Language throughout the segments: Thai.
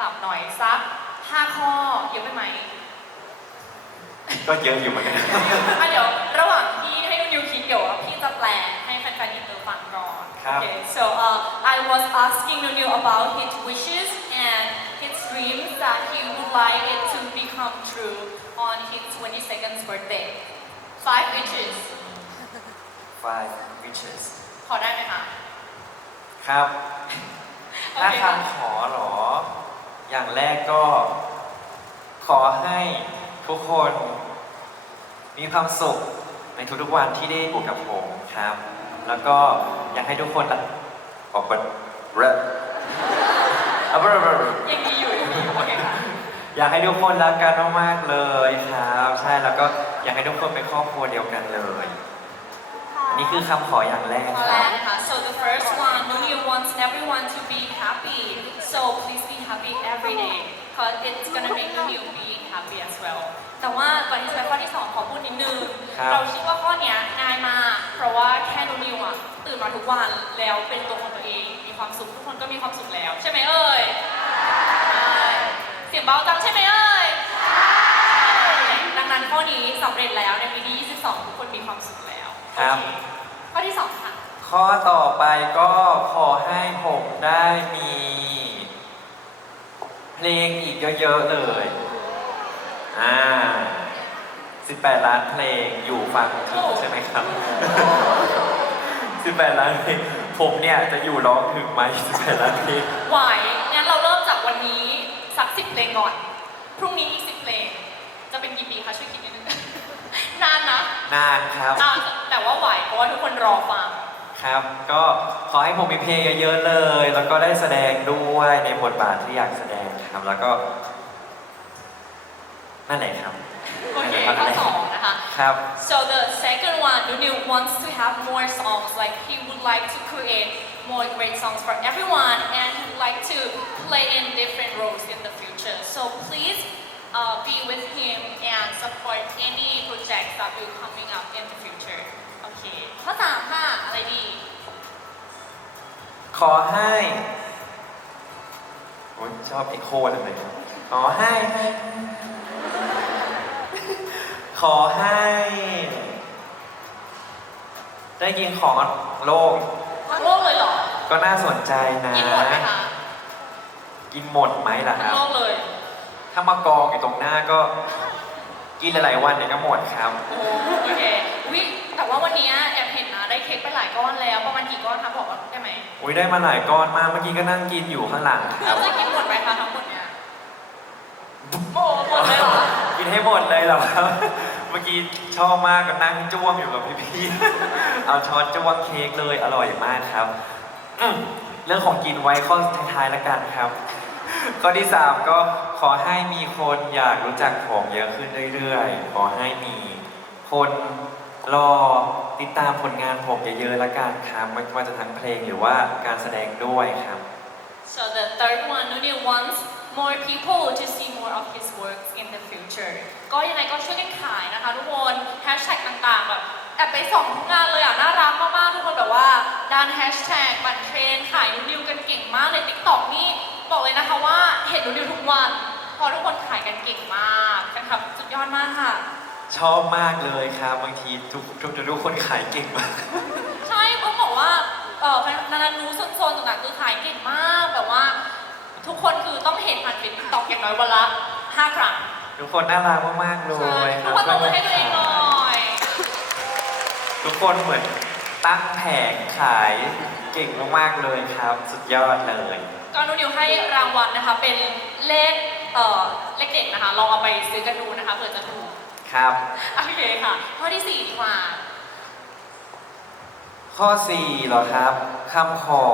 คลับหน่อยสัก5ข้อเยอะไปไหมก็เยอะอยู่เหมือนกัน อะเดี๋ยวระหว่างที่ให้นิวคิดเดี๋ยวพี่จะแปลให้แฟนๆอินเตอร์ฟังก่อน ครับ Okay, so uh, I was asking Nunu about his wishes and his dreams that he would like it to become true on his 22nd birthday. Five wishes. five witches พอได้ไหมคะ ครับ โอถ้าเคค่ะ คำขอเหรอ อย่างแรกก็ขอให้ทุกคนมีความสุขในทุกๆวันที่ได้อยู่กับผมครับ แล้วก็อยากให้ทุกคนอะออกเป็นเรอะเอาเบอร์เบอร์ยังดีอยู่ยังดีอยู่โอเคค่ะอยากให้ทุกคนรักกันมากๆเลยครับ ใช่แล้วก็อยากให้ทุกคนเป็นครอบครัวเดียวกันเลยอั นนี้คือคำขออย่างแรกข้อคแรรับกนะคะ so the first one Nunu wants everyone to be happy so please be happy every day because it's gonna make Nunu be happy as well แต่ว่าก่อนที่จะไปข้อที่สองขอพูดนิดนึง ครับ เราคิดว่าข้อเนี้ยง่ายมาก เพราะว่าแค่นูนิวอะตื่นมาทุกวันแล้วเป็นตัวของตัวเอง มีความสุข ทุกคนก็มีความสุขแล้ว ใช่ไหมเอ่ยใช่เสียงเบาจังใช่ไหมเอ่ยดังนั้นข้อนี้สำเร็จแล้วในปีที่22 ทุกคนมีความสุขแล้ว ครับโอเข้อที่สองค่ะ ข้อต่อไปก็ขอให้ผมได้มี เพลงอีกเยอะๆเลย อ่า 18 ล้านเพลงอยู่ฟังถึงใช่ไหมครับ 18 ล้านเพลงผมเนี่ยจะอยู่ร้องถึงไหม18 ล้านเพลงไหว งั้นเราเริ่มจากวันนี้สักสิบเพลงก่อน พรุ่งนี้อีกสิบเพลง จะเป็นกี่ปีคะช่วยคิดนิดนึง นานนะนานครับ อะแต่ว่าไหวเพราะว่าทุกคนรอฟัง ครับ ก็ขอให้ผมมีเพลงเยอะๆเลย แล้วก็ได้แสดงด้วยในบทบาทที่อยากแสดงครับ แล้วก็นั่นแหละครับ โอเคข้อสองนะคะ ครับ so the second one Nunu wants to have more songs like he would like to create more great songs for everyone and he would like to play in different roles in the future so please uh, be with him and support any projects that will coming up in the future โอเคข้อสามค่ะ อะไรดี ขอให้โอ้ยชอบเอ็กโคจังเลยขอให้ให้ขอให้ ได้ยินของโลก ทั้งโลกเลยเหรอก็น่าสนใจนะ กินหมดไหมคะกินหมดไหมล่ะคทั้งรับ โลกเลย ถ้ามากองอยู่ตรงหน้าก็กินหลายๆวันเนี่ยก็หมดครับ โอ้โอเควิแต่ว่าวันนี้แอบเห็นนะได้เค้กไปหลายก้อนแล้วประมาณกี่ก้อนคะบอกได้ไหมอุ้ยได้มาหลายก้อนมากเมื่อกี้ก็นั่งกินอยู่ข้างหลังครัเราบ จะกินหมดไหมคะทั้งหมดเนี่ยโอ้หมดเลยเหรอกินให้หมดเลยเหรอครับ เมื่อกี้ชอบมากก็นั่งจ้วงอยู่กับพี่ๆ เอาช้อนจ้วงเค้กเลยอร่อยมากครับอืมเรื่องของกินไว้ข้อท้ายๆแล้วกันครับ ข้อที่สามก็ขอให้มีคนอยากรู้จักผมเยอะขึ้นเรื่อยๆ ขอให้มีคนรอติดตามผลงานผมเยอะๆแล้วกันครับไม่ว่าจะทั้งเพลงหรือว่าการแสดงด้วยครับ So the third one Nunu wants more people to see more of his works in the future ก็ยังไงก็ช่วยกันขายนะคะทุกคนแฮชแท็กต่างๆแบบแอบไปส่องทุกงานเลยอะน่ารักมากๆทุกคนแบบว่าด้านแฮชแท็กบัตรเทรนขายนิวกันเก่งมากใน t ิ k t o k นี่ บอกเลยนะคะว่าเห็นนูนิวทุกวันเพราะทุกคนขายกันเก่งมากนะครับสุดยอดมากค่ะ ชอบมากเลยครับ บางทีทุกทุกทุกคนขายเก่งมาก ใช่ต้องบอกว่าเออนานานูโซนๆต่างๆคือขายเก่งมากแบบว่า ทุกคนคือต้องเห็นผ่านเป็นตอกอย่างน้อยวันละห้าครั้งทุกคนน่ารักมากๆเลใช่ยคทุรักบคนตบมือให้ตัวเองหน่อยทุกคนเหมือนตั้งแผงขายเก่งมากๆเลยครับ สุดยอดเลย ก็นูนิวให้รางวัลนะคะ เป็นเลขเอ่อเลขเด็ดนะคะ ลองเอาไปซื้อกันดูนะคะเผื่อจะถูกครับ โอเคค่ะ ข้อที่สี่ดีกว่า ข้อ4เหรอครับคำขอ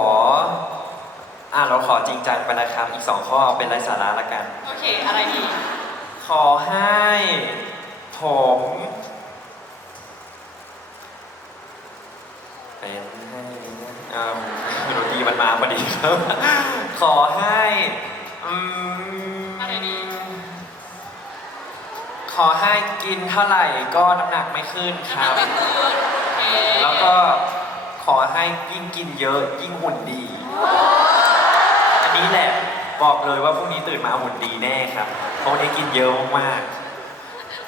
อ่าเราขอจริงจังไปแล้วครับ อีกสองข้อเอาเป็นไร้สาระละกัน โอเค อะไรดี ขอให้ผมเป็นให้อ่าดนตรีมันมาพอดีครับ ขอให้อืมอะไรดี ขอให้กินเท่าไหร่ก็น้ำหนักไม่ขึ้นคน้ำหนัรักบไม่ขึ้นโอเคแล้วก็ขอให้ยิ่งกินเยอะยิ่งหุ่นดี อันนี้แหละบอกเลยว่าพรุ่งนี้ตื่นมาหุ่นดีแน่ครับเพราะวันนี้กินเยอะมาก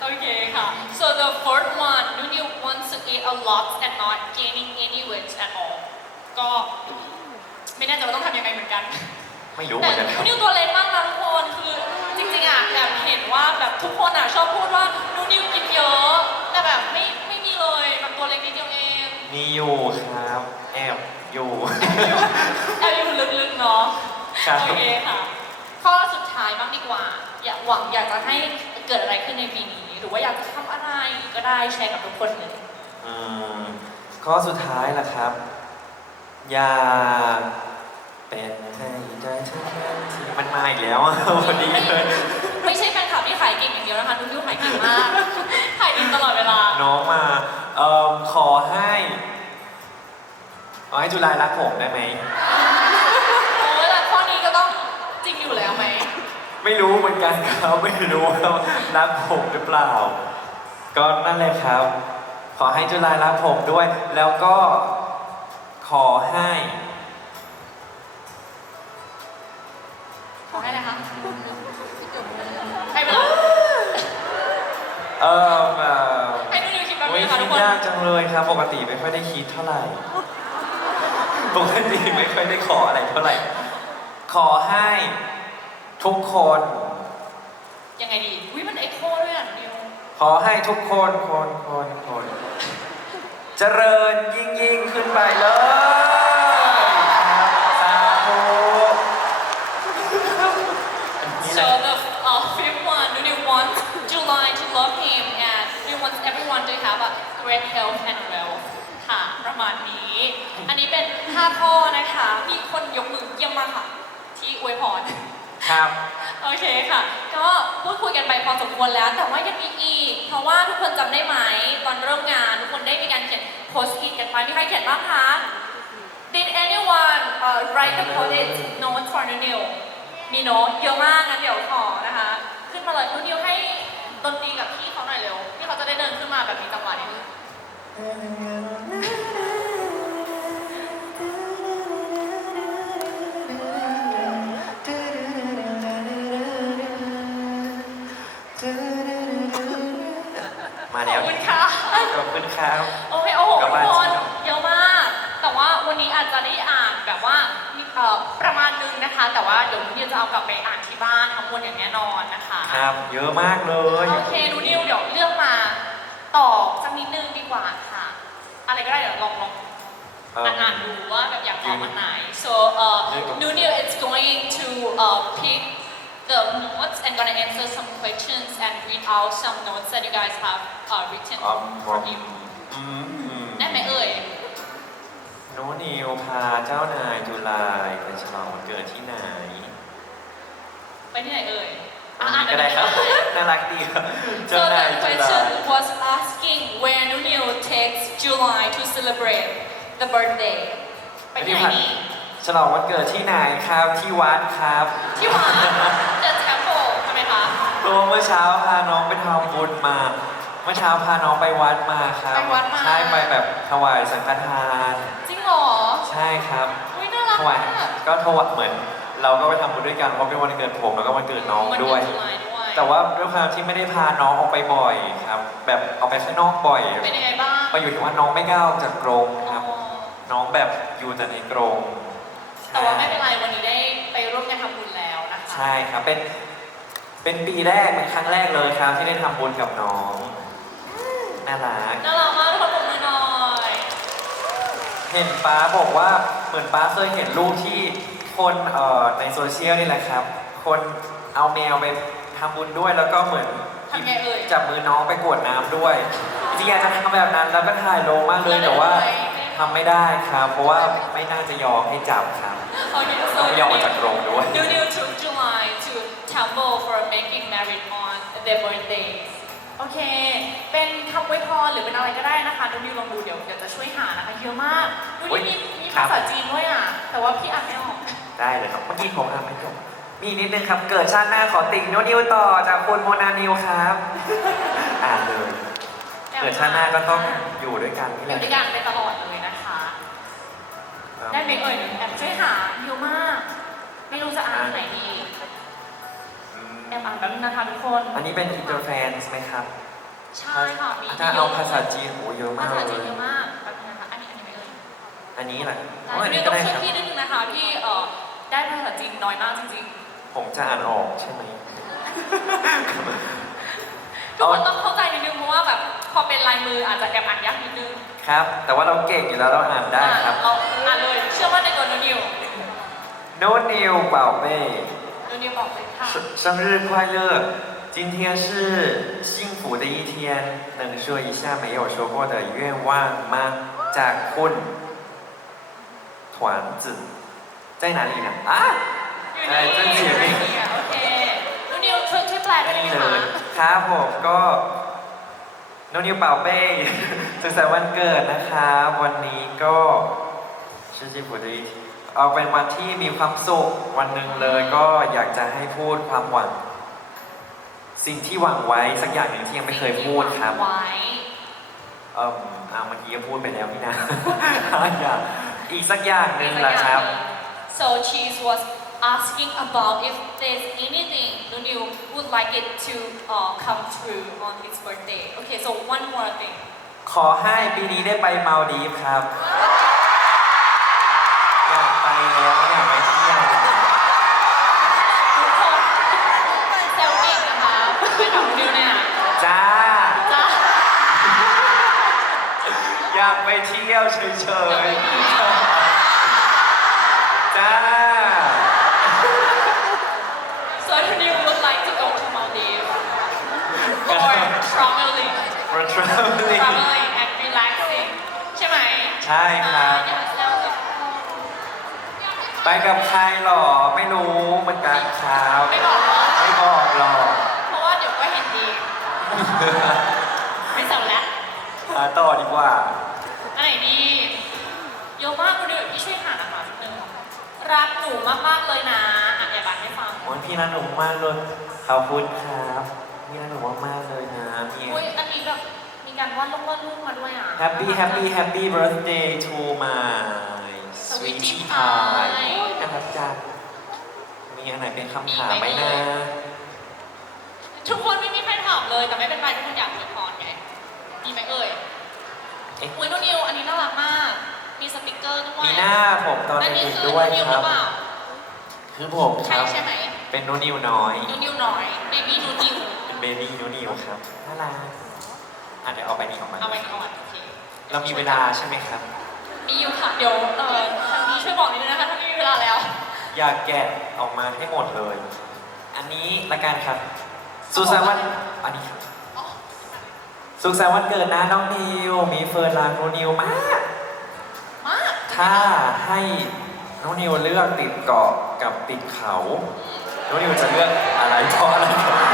โอเคค่ะ so the fourth one Nunu wants to eat a lot and not gaining any weight at all ก็ ไม่แน่ใจว่าต้องทำยังไงเหมือนกันๆไม่รู้เหแต่มือนกันครับนูนิวตัวเล็กมากนะทุกคนคือจริงๆอะแบบเห็นว่าแบบทุกคนอะชอบพูดว่านูนิวกินเยอะ แต่แบบไม่ไม่มีเลยแบบตัวเล็กนิดเดียวเองมีอยู่ครับ แอบอยู่ แอบอยู่ลึกๆเนาะครับ โอเคค่ะ ข้อสุดท้ายบ้างดีกว่า อยากหวังอยากจะให้เกิดอะไรขึ้นในปีนี้ หรือว่าอยากจะทำอะไรก็ได้แชร์กับทุกคนเลยอืมข้อสุดท้ายล่ะครับ อย่า เป็นให้ใจเธอที่มันมาอีกแล้วอะพอดีเลยไม่ใช่แฟนคลับที่ขายเก่งอย่างเดียวนะคะนูนิวขายเก่งมากขายดีตลอดเวลา น้องมาเอ่อขอให้ขอให้จุฬารักผมได้ไหม โอ้ยแต่ข้อนี้ก็ต้องจริงอยู่แล้วไหม ไม่รู้เหมือนกันครับ ไม่รู้ว่ารักผมหรือเปล่า ก็นั่นเลยครับ ขอให้จุฬารักผมด้วย แล้วก็ขอให้ อให้นะคะให้เวลาเออเอ่อให้นูนิวคิดแป๊บนึโอ้ยงนะคะคิทุดกคน ยากจังเลยครับ ปกติไม่ค่อยได้คิดเท่าไหร่ ปกติไม่ค่อยได้ขออะไรเท่าไหร่ ขอให้ทุกคน ยังไงดีวิมันเอ็กโคด้วยอะนิวขอให้ทุกคนคนคนคน เจริญยิ่งยิ่งขึ้นไปเลย great health and wealth ค่ะ ประมาณนี้ อันนี้เป็น 5 ข้อนะคะ มีคนยกมือเยี่ยมมากค่ะ ที่อวยพร ครับ โอเคค่ะ ก็พูดคุยกันไปพอสมควรแล้ว แต่ว่ายังมีอีก เพราะว่าทุกคนจำได้ไหม ตอนเริ่มงานทุกคนได้มีการเขียนโพสต์อิทกันไปมีใครเขียนบ้างคะ Did anyone uh, write the post note for Nunil มีโน้ตเยอะมากงั้นเดี๋ยวขอนะคะ ขึ้นมาเลยนุนิวให้ดนตรีกับพี่เขาหน่อยเร็วพี่เขาจะได้เดินขึ้นมาแบบมีจังหวะนิดนึง มาขแล้อวบคุณค่ะ ขอบคุณครับ โอเคโอ้โหกลัทุบกบ้านคนเยอะมาก แต่ว่าวันนี้อาจจะได้อ่านแบบว่ามีเอ่อประมาณนึงนะคะ แต่ว่าเดี๋ยวนุนิวจะเอากลับไปอ่านที่บ้านทั้งหมดอย่างแน่นอนนะคะครับ เยอะมากเลย โอเคนุนิวเดี๋ยวเลือกมา ตอบสักนิดนึงดีกว่าค่ะ อะไรก็ได้เดี๋ยวลองลองเอิ่มอ่านๆดูว่าแบบอยากตอบอันไหน so uh, Nunil is going to uh, pick the notes and gonna answer some questions and read out some notes that you guys have uh, written อืม for him อืมได้ไหมเอ่ยโนนิวพาเจ้านายจุลายไปฉลองวันเกิดที่ไหน ไปที่ไหนเอ่ยอันนี้ก็ได้ครับ น่ารักดีครับเจ้า So นาย the จุลาย question was asking where Nunil takes July to celebrate the birthday ไปที่ไหนดีฉลองวันเกิดที่ไหนครับที่วัดครับที่วัด The Temple ทำไมคะเพราะว่าเมื่อเช้าพาน้องไปทำบุญมา เมื่อเช้าพาน้องไปวัดมาครับไปวัดมาใช่ไปแบบถวายสังฆทาน จริงเหรอ ใช่ครับอุ้ยน่ารักถวายมากก็ถวายเหมือน เราก็ไปทำบุญด้วยกันเพราะเป็นวันเกิดผมแล้วก็วันเกิดน้องมันด้วย เกิจุลายด้วยแต่ว่าด้วยความที่ไม่ได้พาน้องออกไปบ่อยครับ แบบออกไปข้างนอกบ่อยเป็นยังไงบ้างไปอยู่ที่ว่าน้องไม่กล้าออกจากกรงครับอ๋อน้องแบบอยู่แต่ในกรงแต่ว่าไม่เป็นไรวันนี้ได้ไปร่วมกันทำบุญแล้วนะคะใช่ครับเป็นเป็นปีแรกเป็นครั้งแรกเลยครับที่ได้ทำบุญกับน้องน่ารักน่ารักมากทุกคนปรบมือหน่อยเห็นป้าบอกว่าเหมือนป้าเคยเห็นรูปที่คนเอ่อในโซเชียลนี่แหละครับ คนเอาแมวไป ทำบุญด้วยแล้วก็เหมือนทำไงเอ่ย จับมือน้องไปกรวดน้ำด้วยจริงๆอยากจะทำแบบนั้นแล้วก็ถ่ายลงมากเลยแต่ว่าทำไม่ได้ครับ เพราะว่าไม่น่าจะยอมให้จับครับโอเค so ต้องยอมออกจากกรงด้วย New New took July to Temple for making married on their birthday โอเค เป็นคำอวยพรหรือเป็นอะไรก็ได้นะคะดูนิวลองดูเดี๋ยวเดี๋ยวจะช่วยหานะคะเยอะมากดูอุ๊ยนี่มีมีครัภาบ ษาจีนด้วยอะ แต่ว่าพี่อ่านไม่ออก ได้เลยครับเมื่อกี้ผมอ่านไม่จบ มีนิดนึงครับ เกิดชาติหน้าขอติ่งโนนิวต่อจากคุณโมนานิวครับ อ่านเลย เกิดชาติหน้าก็ต้องอยู่ด้วยกันนี่อแหละยู่ด้วยกันไปตลอดเลยนะคะได้ไหมเอ่ยแอบช่วยหาเยอะมาก ไม่รู้จะอ่านที่ไหนดีอืมแอบอ่านแป๊บนึงนะคะทุกคนอันนี้เป็นอินเตอร์แฟนไหมครับใช่ค่ะมีถ้าเอาภาษาจีนโอ้เยอะากภามษาเลจีนย เยอะมากแป๊บนึงนะคะอันนี้อันนี้ไม่เอ่ยอันนี้แหละได้อ๋ออันเรีนี้ยนก็ต้องได้ช่วยครับ พี่นิดนึงนะคะพี่เอ่อได้ภาษาจีนน้อยมากจริง ผมจะอ่านออกใช่ไหม ๆทุกคนต้องเข้าใจนิดนึงเพราะว่าแบบพอเป็นลายมืออาจจะแอบอ่านยากนิดนึง ครับ แต่ว่าเราเก่งอยู่แล้วเราอ่านได้ครับ อ่ะเราอ่านเลยเชื่อว่าในตัวโนนิว โนนิวเป่าเป้ โนนิวบอกเลยค่ะ 生生日快乐！今天是幸福的一天，能说一下没有说过的愿望吗？จากคุณ团子在哪里呢？啊， อยู่ได้นี่จนเสียงไม่นี่โอเคโนนิวช่วยช่วยแปลด้วยได้นี่ไหมเลคะยครับผมก็โนนิวเป่าเป้สุขสันต์วันเกิดนะครับ วันนี้ก็ชื่อจิบุรีเอาเป็นวันที่มีความสุขวันหนึ่งเลยก็อยากจะให้พูดความหวัง สิ่งที่หวังไว้สักอย่างหนึ่งที่ยังไม่เคยพูดครับ ไว้ เออเอาเมื่อกี้ก็พูดไปแล้วพี่นะอย่างอีกสักอย่างหนึ่งแหละครับ So Cheese was asking about if there's anything Nunu would like it to uh, come true on his birthday. Okay, so one more thing. ขอให้ปีนี้ได้ไปมาลดีฟครับ อยากไปแล้วอยากไปเที่ยวทุกคนเซลเก่งนะคะเป็นของนิวเนี่ยจ้า จ้าอยากไปเที่ยวเฉยอย่าไปเที่ยวๆจ้า So Nunu would like to go to Maldives or traveling, for traveling traveling and relaxing. ใช่ไหมใช่ครับอ่าอย่าแซวเลยไปกับใครหรอ ไม่รู้เหมือนกันครับไม่บอกว่าไม่บอกหรอกเพราะว่าเดี๋ยวก็เห็นดี ไม่แซวแล้วหาต่อดีกว่าอันไหนดีเยอะมากคุณดิวพี่ช่วยหาหน่อยนิดนึงรักหนูมากๆเลยนะอะอย่าบันให้ฟังโอ้ยพี่น่าหนูมากเลยขอบคุณครับ พี่น่าหนูมากๆเลยนะมีอุ้ยอันนี้แบบมีการวาดลงวาดรูปมาด้วยอะ Happy Happy Happy Birthday to my Sweetie Sweetie Pie Pie น่ารักจังมีอันไหนเป็นคำถามไหมนะ ทุกคนไม่มีใครถามเลยแต่ไม่เป็นไรทุกคนอยากอวยพรไงมีไหมเอ่ยเอ๊ะ อุ้ยนุ่นนิวอันนี้น่ารักมาก มีสติกเกอร์ด้วยมีหน้าผมตอนอันนี้เด็กคือๆด้วยนุ่นนิวคหรัรืบ อเปล่าคือผมคใช่รับ ใช่ไหมเป็นนูนิวน้อย นุ่นนิวน้อยเบบี้นุ่นนิว เป็นเบบี้นูนิวครับน่ารักอะเดี๋ยวเอาไปนี่ออกมาเอาไว้ก่อนโอเค เรามีเวลาใช่ไหมครับ มีอยู่ค่ะ เดี๋ยวเอ่อทางนี้ช่วยบอกนิดนึงนะคะถ้าไม่มีเวลาแล้ว อยากแกะออกมาให้หมดเลย อันนี้ละกันครับสุขสันต์วันอันนี้ครับอ๋อสุขสันต์วันเกิดนะน้องนิว มีเฟิร์นรักน้องนิวมาก มากถ้าให้น้องนิวเลือกติดเกาะกับติดเขา น้องนิวจะเลือกอะไรเพราะอะไรอุ๊ยไม่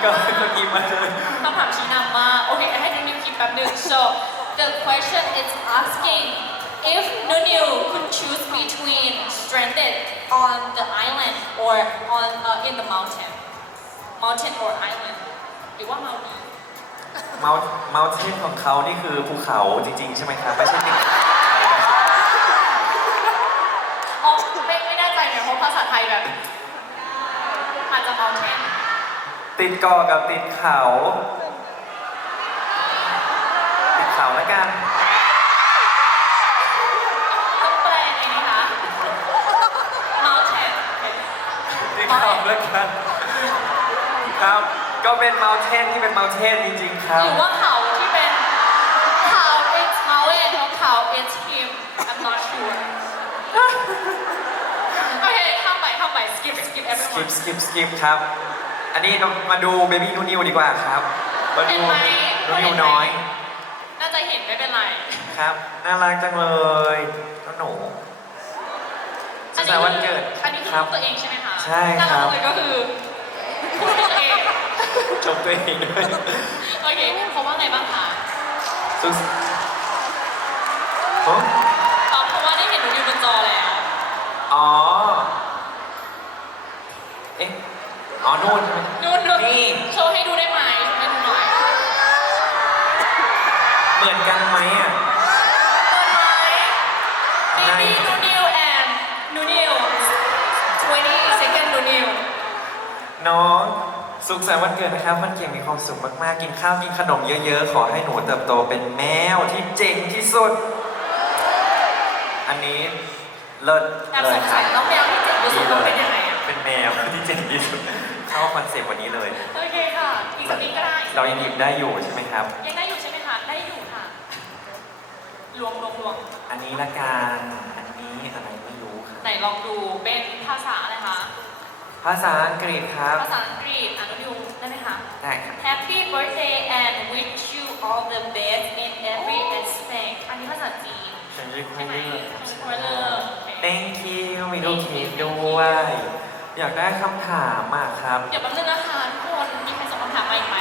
ได้อ่านอันนี้ก็ก็กินมาเลย คำถามชี้นำมากโอเค ให้นุ่นนิวคิดแป๊บนึง so the question is asking if Nunu could choose between stranded on the island or on uh, in the mountain mountain or island หรือว่า Maldives เมาเมาเทนของเขานี่คือภูเขาจริงๆ ใช่ไหมครับไม่ใช่ติดอ๋อไม่ไม่แน่ใจเนี่ยเพราะภาษาไทยแบบอาจจะ mountain ติดเกาะกับติดเขา ติดเขาแล้วกัน ต้องแปลยังไงนะคะ mountain ติดเขาแล้วกัน ครับ ก็เป็นเมาเทนที่เป็นเมาเทนจริงๆครับหรือว่าเขาที่เป็นเขา it's mountain หรือเขา it's him I'm not sure โอเคข้ามไปข้ามไป skip skip สกิ everyone ปสกิปสกิปครับ อันนี้เรามาดูเบบี้นูนิวดีกว่าครับมาเห็ดูนไหมนูนิวน้อยน่าจะเห็นไม่เป็นไรครับ น่ารักจังเลยน้องหนูสุขสันต์วันเกิดอันนี้คือครัรูบปตัวเองใช่ไหมคะใช่ครับน่ารักเลยก็คือพูดตัวเองชมตัวเองด้วยโอเคเขาว่าไงบ้างคะสุขฮะตอบเพราะว่าได้เห็นหนูอยู่บนจอแล้วอ๋อเอ๊ะ อ๋อนู่นใช่ไนู่นี่ โชว์ให้ดูได้ไหมโชว์ให้ดูหน่อยเเหมือนกันไหมอะ ปิดไหม Baby ไม่ นูนิวแอนนูนิว20 second นูนิวน้องสุขสันต์วันเกิดนะครับ วันเก่งมีความสุขมากๆ กินข้าวกินขนมเยอะๆ ขอให้หนูเติบโตเป็นแมวที่เจ๋งที่สุด อันนี้เลิศแอบเลสยงคสัรับยน้องแมวที่เจ๋งที่สึกว่าเป็นยังไงอะเป็นแมวที่เจ๋งที่สุดาคอนเซปต์วันนี้เลย โอเคค่ะ อีกสักนิดก็ได้เรายังหยิบได้อยู่ใช่ไหมครับ ยังได้อยู่ใช่ไหมคะ ได้อยู่ค่ะลวงลวงลวงอันนี้ละกันอันนี้อะไรไม่รู้ครับไหนลองดูเป็นภาษาอะไรคะ ภาษาอังกฤษครับ ภาษาอังกฤษอ่านดูได้ไหมคะ ได้ครับ Happy birthday and wish you all the best in every aspect อันนี้ภาษาจีนฉันจะคุใช่ไหมเรื่องคุณควรเลิก thank you มีลูกค้กด้วย อยากได้คำถามอะครับ เดี๋ยวแป๊บนึงนะคะทุกคนมีใครส่งคำถามมาอีกไหม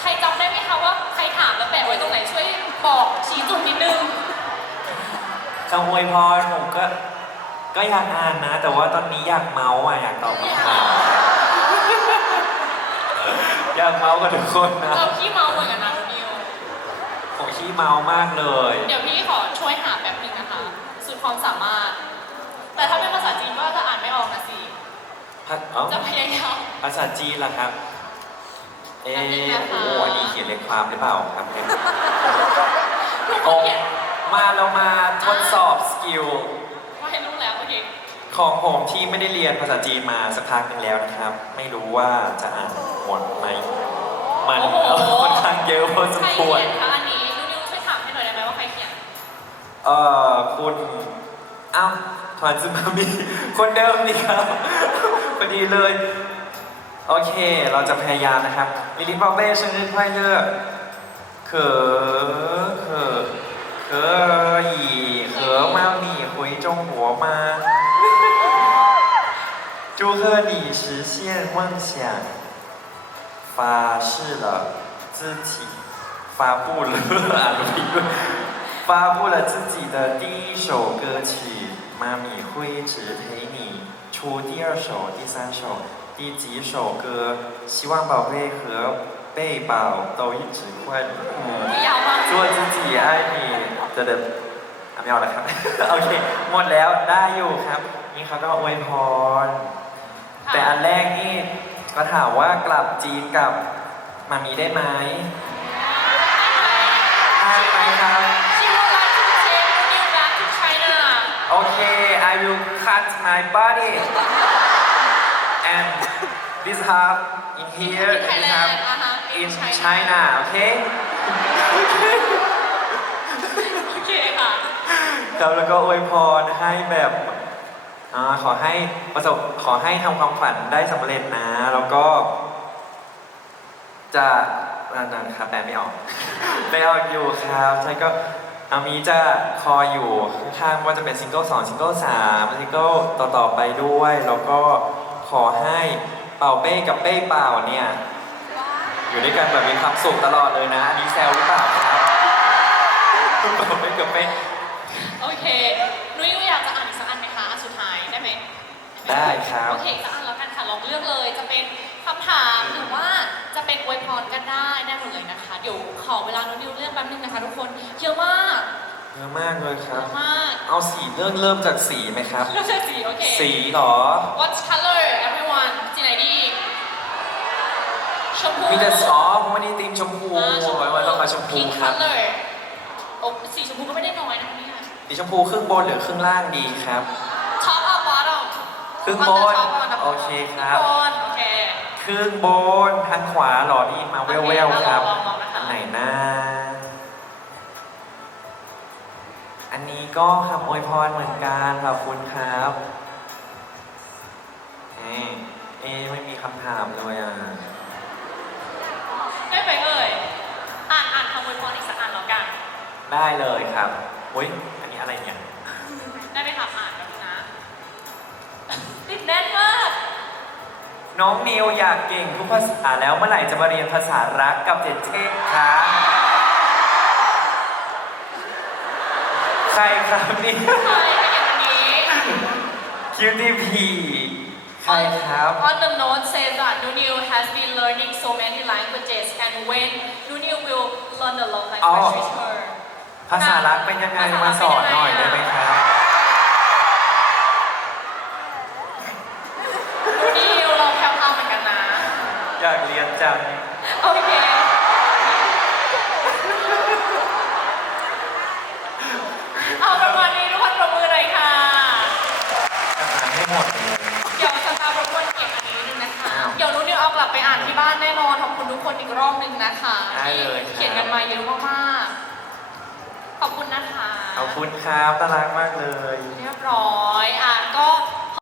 ใครจำได้ไหมคะว่าใครถามแล้วแปะไว้ตรงไหนช่วยบอกชี้จุดนิดนึง คำอวยพรผมก็ ก็อยากอ่านนะ แต่ว่าตอนนี้อยากเมาส์อะอยากตอบคำถามอยากเมาส์กับทุกคนนะเราขี้เมาเหมือนกันนะคุณนิว ผมขี้เมามากเลย เดี๋ยวพี่ขอช่วยหาแป๊บนึงนะคะ สุดความสามารถ แต่ถ้าเป็นภาษาจีนก็จะอ่านไม่ออกนะสิ ภาเอ้าจะพยายาม ภาษาจีนล่ะครับ เอ๊ะอันนี้นะคะ โอ้โหอันนี้เขียนเลขความหรือเปล่าครับเนี่ยทุกคโอ้นเขียนมาเรามาทดสอบสกิล ว่าให้รู้แล้วโอเคของผมที่ไม่ได้เรียนภาษาจีนมาสักพักหนึงแล้วนะครับ ไม่รู้ว่าจะอ่านหมดไหมมันโอ้โหค่อนข้างเยอะพอสมใครควเขีรยนคะอันนี้นูนิวช่วยถามให้หน่อยได้ไหมว่าใครเขียน เอ่อคุณอ้าว ทวานซึมามิ คนเดิมนี่ครับ พอดีเลย โอเค เราจะพยายามนะครับลิลิปเป้าเป้生日快乐可可可以和猫咪回中国吗？祝贺你实现梦想，发誓了自己发布了啊不对发布了自己的第一首歌曲， 妈咪会一直陪你。出第二首、第三首、第几首歌，希望宝贝和贝宝都一直快乐。嗯 ยาวมาก 做自己爱你เดิมอ่ะไม่เอาแล้วครับ โอเค หมดแล้วได้อยู่ครับ นี่เขาก็อวยพร แต่อันแรกนี่ก็ถามว่ากลับจีนกับมามีได้ไหมได้ไหมครับ She would like to take Nuniu back to China โอเค I will cut my body and this half in here in and this Thailand half อ่าฮะ in China โอเคโอเคค่ะครับแล้วก็อวยพรให้แบบอาขอให้ประสบขอให้ทำความฝันได้สำเร็จนะ แล้วก็ จะนั่นๆครับแปลไม่ออกไม่ออกอยู่ครับใช่ก็ อามีจะคอยอยู่ข้างๆว่าจะเป็นซิงเกิลสองซิงเกิลสามซิงเกิลต่อๆไปด้วย แล้วก็ขอให้เป่าเป้กับเป้เป่าเนี่ยอยู่ด้วยกันแบบมีความสุขตลอดเลยนะอันนี้แซวหรือเปล่าครับเป่าเป้กับเป้โอเคนุ้ยอยากจะอ่านอีกสักอันไหมคะอันสุดท้ายได้ไหมได้ครับโอเคสักอันแล้วกันค่ะลองเลือกเลยจะเป็นคำถามหรือว่าจะเป็นอวยพรก็ได้ได้หมดเลยนะคะ เดี๋ยวขอเวลานุ้ยเลือกแป๊บนึงนะคะทุกคนเยอะมากเยอะมากเลยคเยรับ อะมากเอาสีเริ่มเริ่มจากสีไหมครับ เลือกจากสีโอเค สีเหรอ What color everyone สีไหนดีชมพูมีแต่อ๋อผมวันนี้ตีมชมพูอ่าชมพูไว้วันต้องมาชมพู Pink ครับ color โอ้สีชมพูก็ไม่ได้น้อยนะคะเนี่ย สีชมพูครึ่งบนหรือครึ่งล่างดีครับ Top or bottom ครึ่งบน On the top or on the โอเคครับครึ่งบนโอเคครึ่งบนทางขวาเหรอได้ยินมาแววๆครับลองลองนะคะอันไหนนะอันนี้ก็คำอวยพรเหมือนกันขอบคุณครับเอ๊ะเอ๊ะไม่มีคำถามเลยอะได้ไหมเอ่ยอ่านอ่านคำอวยพรอีกสักอันแล้วกัน ได้เลยครับอุ้ยอันนี้อะไรเนี่ยได้ไหมคะอ่านกันนะติดแน่นมาก น้องนิวอยากเก่งทุกภาษาแล้วเมื่อไหร่จะมาเรียนภาษารักกับเจเจคะใครครับนี่ใครเป็นอย่างวันนี้คิวทีพีใครครับ On the note says that Nunil has been learning so many languages and when Nunil will learn the love language อ๋อ with her ภาษารักเป็นยังไงมาสอนหน่อยได้ไหมครับ Nunil เราแพลวๆเหมือนกันนะ อยากเรียนจังโอเคเอาประมาณนี้ทุกคนปรบมือเลยค่ะจะอ่านให้หมดเลยเดี๋ยวสตาร์รบกวนเก็บอันนี้นิดนึงนะคะอ้าวเดี๋ยวนุ่นนิวเอากลับไปอ่านที่บ้านแน่นอนขอบคุณทุกคนอีกรอบหนึ่งนะคะได้ที่เลยครับเขียนกันมาเยอะมากๆขอบคุณนะคะ ขอบคุณครับน่ารักมากเลย เรียบร้อยอะก็